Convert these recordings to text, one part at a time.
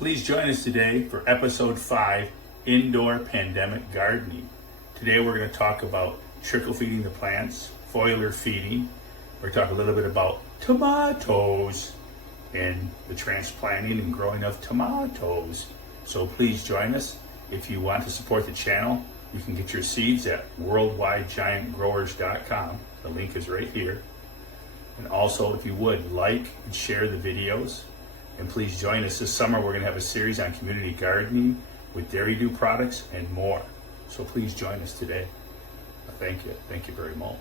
Please join us today for episode 5, Indoor Pandemic Gardening. Today we're going to talk about trickle feeding the plants, foliar feeding. We're going to talk a little bit about tomatoes and the transplanting and growing of tomatoes. So please join us. If you want to support the channel, you can get your seeds at worldwidegiantgrowers.com. The link is right here. And also, if you would, like and share the videos. And please join us this summer. We're going to have a series on community gardening with Dairy Dew products and more. So please join us today. Thank you. Thank you very much.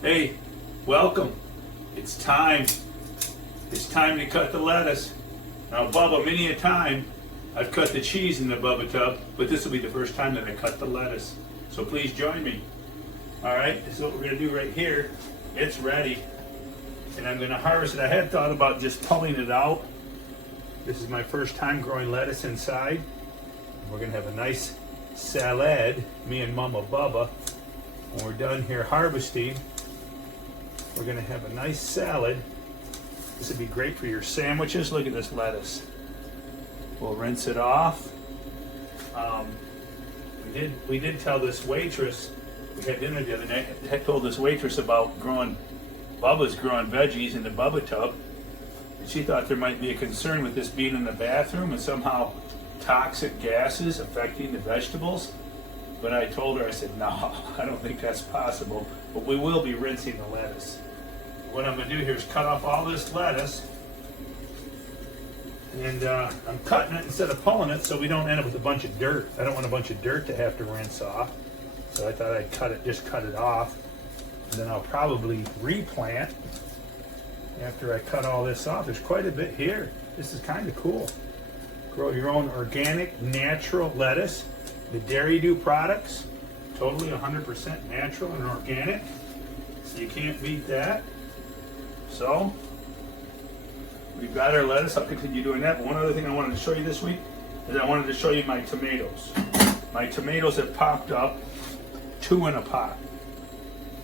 Hey, welcome. It's time. It's time to cut the lettuce. Now, Bubba, many a time I've cut the cheese in the Bubba tub, but this will be the first time that I cut the lettuce. So please join me. All right, this is what we're going to do right here. It's ready. And I'm going to harvest it. I had thought about just pulling it out. This is my first time growing lettuce inside. We're going to have a nice salad, me and Mama Bubba. When we're done here harvesting, we're going to have a nice salad. This would be great for your sandwiches. Look at this lettuce. We'll rinse it off. We did tell this waitress, we had dinner the other night, I told this waitress about Bubba's growing veggies in the Bubba tub. And she thought there might be a concern with this being in the bathroom and somehow toxic gases affecting the vegetables. But I told her, I said, no, I don't think that's possible. But we will be rinsing the lettuce. What I'm going to do here is cut off all this lettuce. And I'm cutting it instead of pulling it so we don't end up with a bunch of dirt. I don't want a bunch of dirt to have to rinse off. So I thought I'd just cut it off. And then I'll probably replant after I cut all this off. There's quite a bit here. This is kind of cool. Grow your own organic, natural lettuce. The Dairy Dew products, totally 100% natural and organic. So you can't beat that. So, we've got our lettuce. I'll continue doing that. But one other thing I wanted to show you this week is I wanted to show you my tomatoes. My tomatoes have popped up 2 in a pot.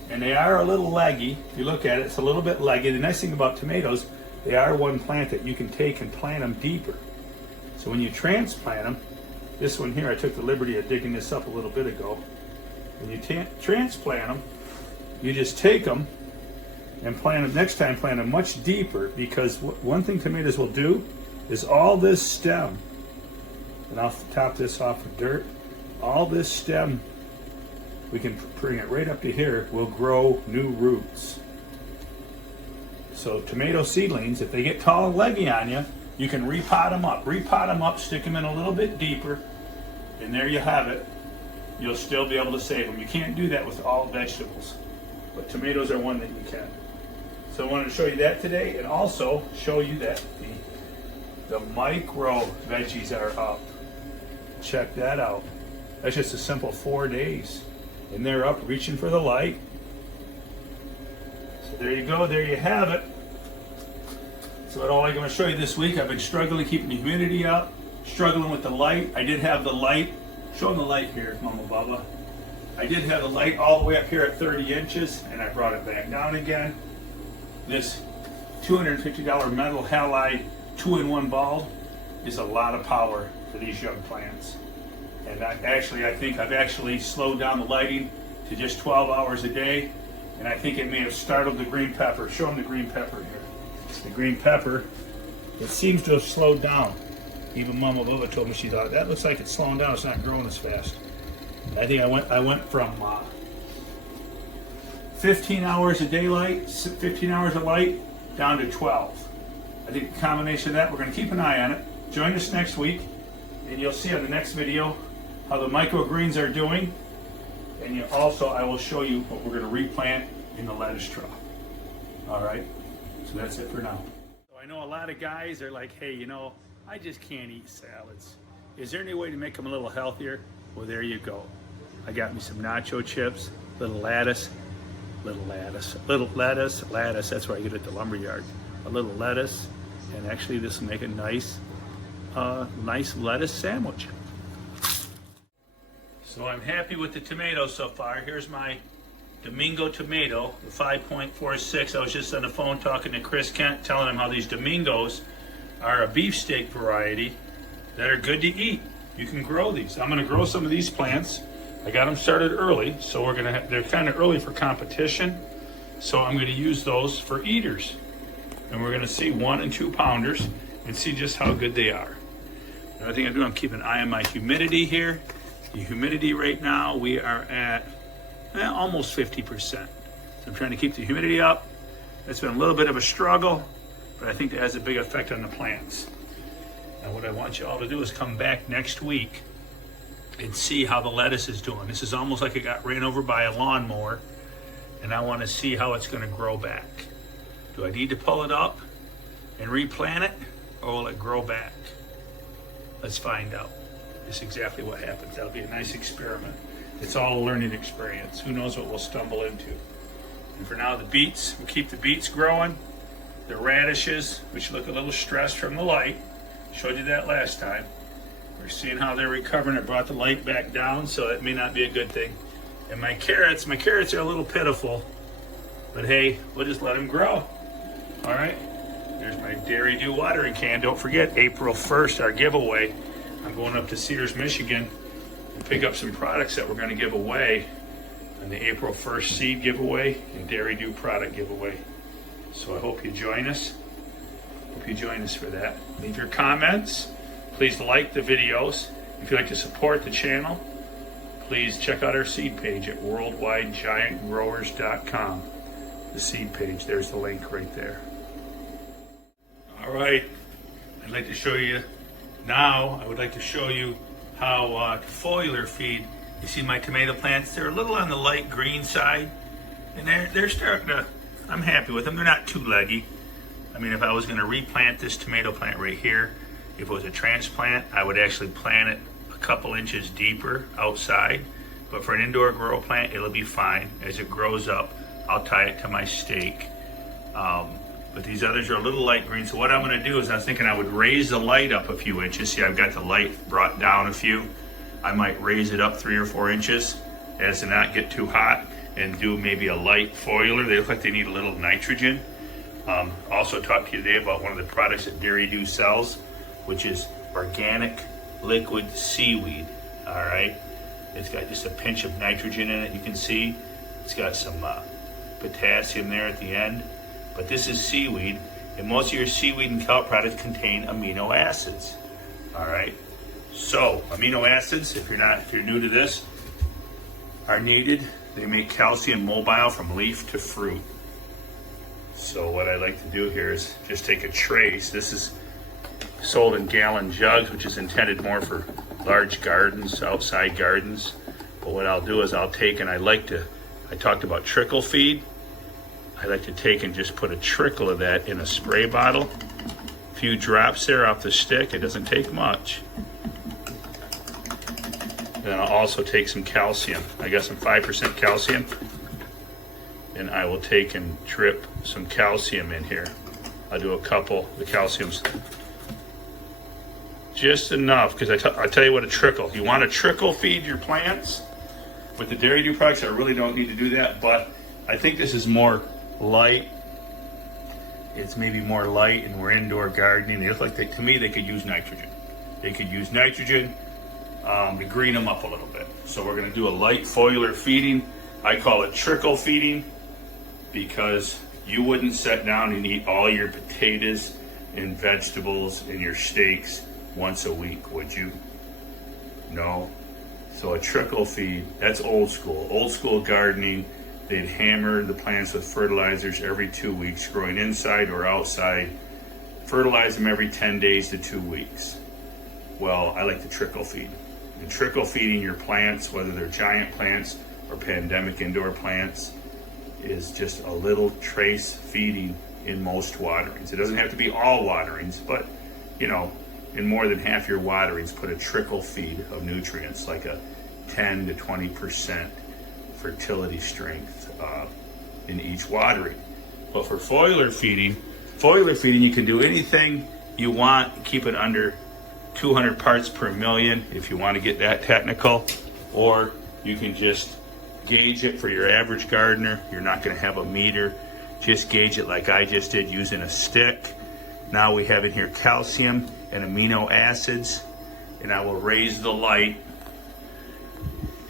And they are a little leggy. If you look at it, it's a little bit leggy. The nice thing about tomatoes, they are one plant that you can take and plant them deeper. So when you transplant them, this one here, I took the liberty of digging this up a little bit ago. When you transplant them, you just take them and plant them, next time plant them much deeper, because one thing tomatoes will do is all this stem, and I'll top this off with dirt, all this stem, we can bring it right up to here, will grow new roots. So tomato seedlings, if they get tall and leggy on you, you can repot them up, stick them in a little bit deeper, and there you have it. You'll still be able to save them. You can't do that with all vegetables, but tomatoes are one that you can. So I wanted to show you that today, and also show you that the micro veggies are up. Check that out. That's just a simple 4 days, and they're up reaching for the light. So there you go, there you have it. So that's all I'm going to show you this week. I've been struggling keeping the humidity up, struggling with the light. I did have the light. Show them the light here, Mama Bubba. I did have the light all the way up here at 30 inches, and I brought it back down again. This $250 metal halide 2-in-1 bulb is a lot of power for these young plants. And I think I've actually slowed down the lighting to just 12 hours a day, and I think it may have startled the green pepper. Show them the green pepper here. The green pepper, it seems to have slowed down. Even Mama Bubba told me she thought, that looks like it's slowing down, it's not growing as fast. I think I went from 15 hours of daylight, 15 hours of light, down to 12. I think the combination of that, we're going to keep an eye on it. Join us next week, and you'll see on the next video how the microgreens are doing. And I will show you what we're going to replant in the lettuce trough. All right, so that's it for now. So I know a lot of guys are like, hey, I just can't eat salads. Is there any way to make them a little healthier? Well, there you go. I got me some nacho chips, little lettuce, that's where I get it at the lumberyard. A little lettuce, And actually this will make a nice lettuce sandwich. So I'm happy with the tomatoes so far. Here's my Domingo tomato, the 5.46. I was just on the phone talking to Chris Kent, telling him how these Domingos are a beefsteak variety that are good to eat. You can grow these. I'm gonna grow some of these plants. I got them started early, so they're kind of early for competition. So I'm gonna use those for eaters. And we're gonna see 1 and 2 pounders and see just how good they are. Another thing I'm doing, I'm keeping an eye on my humidity here. The humidity right now, we are at almost 50%. So I'm trying to keep the humidity up. It's been a little bit of a struggle, but I think it has a big effect on the plants. Now what I want you all to do is come back next week and see how the lettuce is doing. This is almost like it got ran over by a lawnmower, and I want to see how it's going to grow back. Do I need to pull it up and replant it, or will it grow back? Let's find out. That's exactly what happens. That'll be a nice experiment. It's all a learning experience. Who knows what we'll stumble into. And for now, the beets, we'll keep the beets growing. The radishes, which look a little stressed from the light. Showed you that last time. We're seeing how they're recovering. I brought the light back down, so that may not be a good thing. And my carrots are a little pitiful, but hey, we'll just let them grow. All right, there's my Dairy Dew watering can. Don't forget, April 1st, our giveaway. I'm going up to Cedars, Michigan and pick up some products that we're going to give away on the April 1st seed giveaway and Dairy Dew product giveaway. So I hope you join us. Hope you join us for that. Leave your comments. Please like the videos. If you'd like to support the channel, please check out our seed page at worldwidegiantgrowers.com. The seed page, there's the link right there. All right, I'd like to show you now, I would like to show you how to foliar feed. You see my tomato plants, they're a little on the light green side, and they're starting to, I'm happy with them. They're not too leggy. I mean, if I was gonna replant this tomato plant right here, if it was a transplant, I would actually plant it a couple inches deeper outside. But for an indoor grow plant, it'll be fine. As it grows up, I'll tie it to my stake. But these others are a little light green. So what I'm gonna do is I was thinking I would raise the light up a few inches. See, I've got the light brought down a few. I might raise it up 3 or 4 inches as to not get too hot, and do maybe a light foliar. They look like they need a little nitrogen. Also talked to you today about one of the products that Dairy Dew sells, which is organic liquid seaweed, all right? It's got just a pinch of nitrogen in it, you can see. It's got some potassium there at the end. But this is seaweed, and most of your seaweed and kelp products contain amino acids, all right? So, amino acids, if you're new to this, are needed. They make calcium mobile from leaf to fruit. So what I like to do here is just take a trace. This is sold in gallon jugs, which is intended more for large gardens, outside gardens. But what I'll do is I'll take, and I talked about trickle feed. I like to take and just put a trickle of that in a spray bottle. A few drops there off the stick. It doesn't take much. Then I'll also take some calcium. I got some 5% calcium. And I will take and drip some calcium in here. I'll do a couple. The calcium's just enough, because I'll tell you what, a trickle. You want to trickle feed your plants with the Dairy Dew products. I really don't need to do that, but I think this is more light. It's maybe more light, and we're indoor gardening. They look like to me, they could use nitrogen. They could use nitrogen to green them up a little bit. So we're gonna do a light foliar feeding. I call it trickle feeding, because you wouldn't sit down and eat all your potatoes and vegetables and your steaks once a week, would you? No. So a trickle feed, that's old school gardening. They'd hammer the plants with fertilizers every 2 weeks, growing inside or outside. Fertilize them every 10 days to 2 weeks. Well, I like to trickle feed. And trickle feeding your plants, whether they're giant plants or pandemic indoor plants, is just a little trace feeding in most waterings. It doesn't have to be all waterings, but you know, in more than half your waterings, put a trickle feed of nutrients, like a 10 to 20% fertility strength in each watering. But for foliar feeding, foliar feeding, you can do anything you want. Keep it under 200 parts per million if you want to get that technical, or you can just gauge it for your average gardener. You're not going to have a meter. Just gauge it like I just did using a stick. Now we have in here calcium and amino acids, and I will raise the light.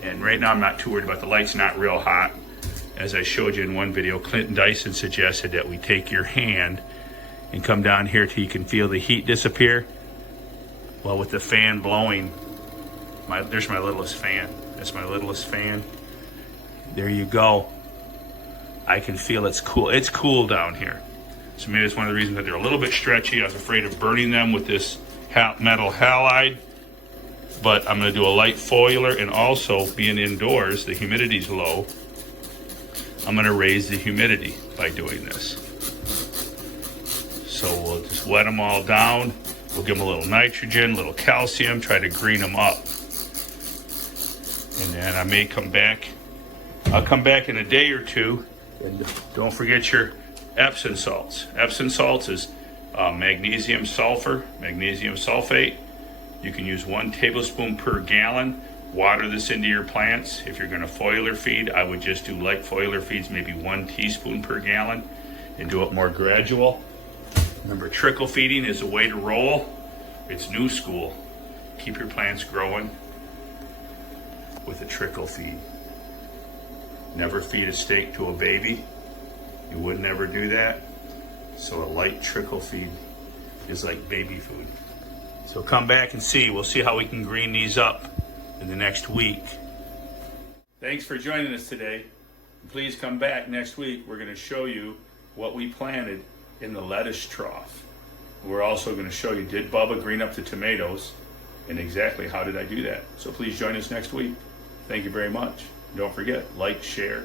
And right now I'm not too worried about the light's not real hot. As I showed you in one video, Clinton Dyson suggested that we take your hand and come down here till you can feel the heat disappear. Well, with the fan blowing, there's my littlest fan. That's my littlest fan. There you go. I can feel it's cool. It's cool down here. So maybe it's one of the reasons that they're a little bit stretchy. I was afraid of burning them with this metal halide. But I'm going to do a light foliar, and also being indoors, the humidity's low. I'm going to raise the humidity by doing this. So we'll just wet them all down. We'll give them a little nitrogen, a little calcium, try to green them up. And then I may come back. I'll come back in a day or two. And don't forget your Epsom salts. Epsom salts is magnesium sulfur, magnesium sulfate. You can use 1 tablespoon per gallon. Water this into your plants. If you're going to foliar feed, I would just do light foliar feeds, maybe 1 teaspoon per gallon, and do it more gradual. Remember, trickle feeding is a way to roll. It's new school. Keep your plants growing with a trickle feed. Never feed a steak to a baby. You would never do that. So a light trickle feed is like baby food. So come back and see. We'll see how we can green these up in the next week. Thanks for joining us today. Please come back next week. We're going to show you what we planted in the lettuce trough. We're also going to show you, did Bubba green up the tomatoes, and exactly how did I do that. So please join us next week. Thank you very much. Don't forget, like, share,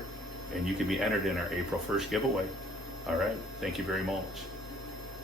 and you can be entered in our April 1st giveaway. All right. Thank you very much.